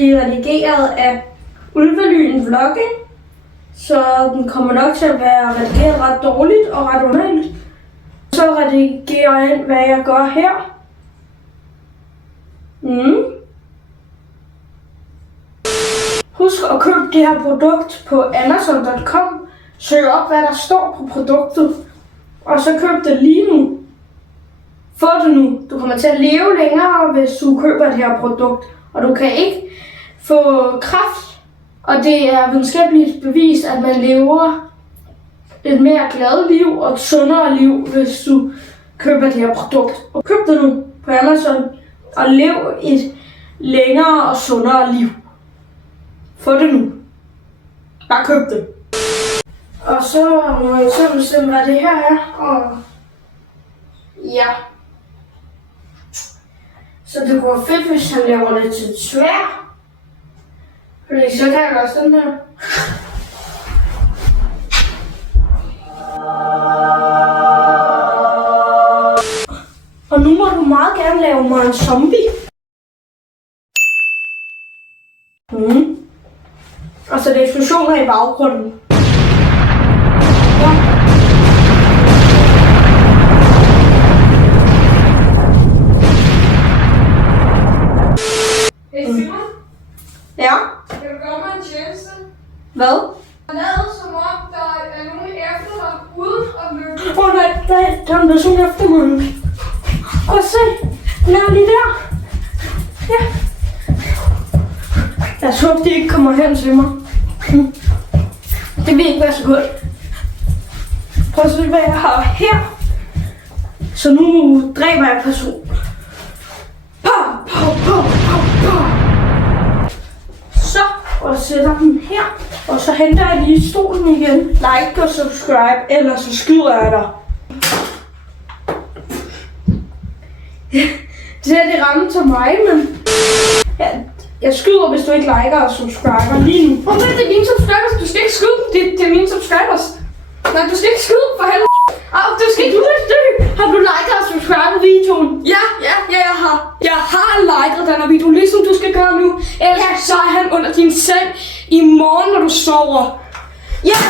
blive redigeret af Ulvelyn Vlogging. Så den kommer nok til at være redigeret ret dårligt og ret underligt. Så redigerer jeg ind, hvad jeg gør her. Husk at købe det her produkt på Amazon.com. Søg op, hvad der står på produktet. Og så køb det lige nu. Få det nu. Du kommer til at leve længere, hvis du køber det her produkt. Og du kan ikke få kræft. Og det er videnskabeligt bevist, at man lever et mere glad liv og et sundere liv, hvis du køber det her produkt. Og køb det nu på Amazon og lev et længere og sundere liv. Få det nu. Bare køb det. Og så må jeg så bestemme, hvad det her er. Og ja. Så det går fedt, hvis han laver det til et sværd. Fordi så kan jeg gøre sådan her. Og nu må du meget gerne lave mig en zombie. Og så er der eksplosioner i baggrunden. Ja. Hey Simon, Ja? kan du gøre mig en tjeneste? Hvad? Jeg lavede som om, der er nogen efter dig uden at løbe. Nej, der er en person efter mig. Prøv at se. Den er lige der. Ja. Jeg håber, de ikke kommer hen til mig. Det vil ikke være så godt. Prøv at se, hvad jeg har her. Så nu dræber jeg personen. Så, og sætter dem her. Og så henter jeg lige stolen igen. Like og subscribe, ellers så skyder jeg dig. Det her, det rammer til mig, men jeg skyder, hvis du ikke liker og subscriber lige nu. Hvorfor er det mine subscribers? Du skal ikke skyde dem. Det er mine subscribers. Nej, du skal ikke skyde dem for helvede. Du skal ikke dø. Har du liket og subscribet videoen? Ja, jeg har. Jeg har liket den her video, ligesom du skal gøre nu. Ellers så er han under din seng i morgen, når du sover. Ja!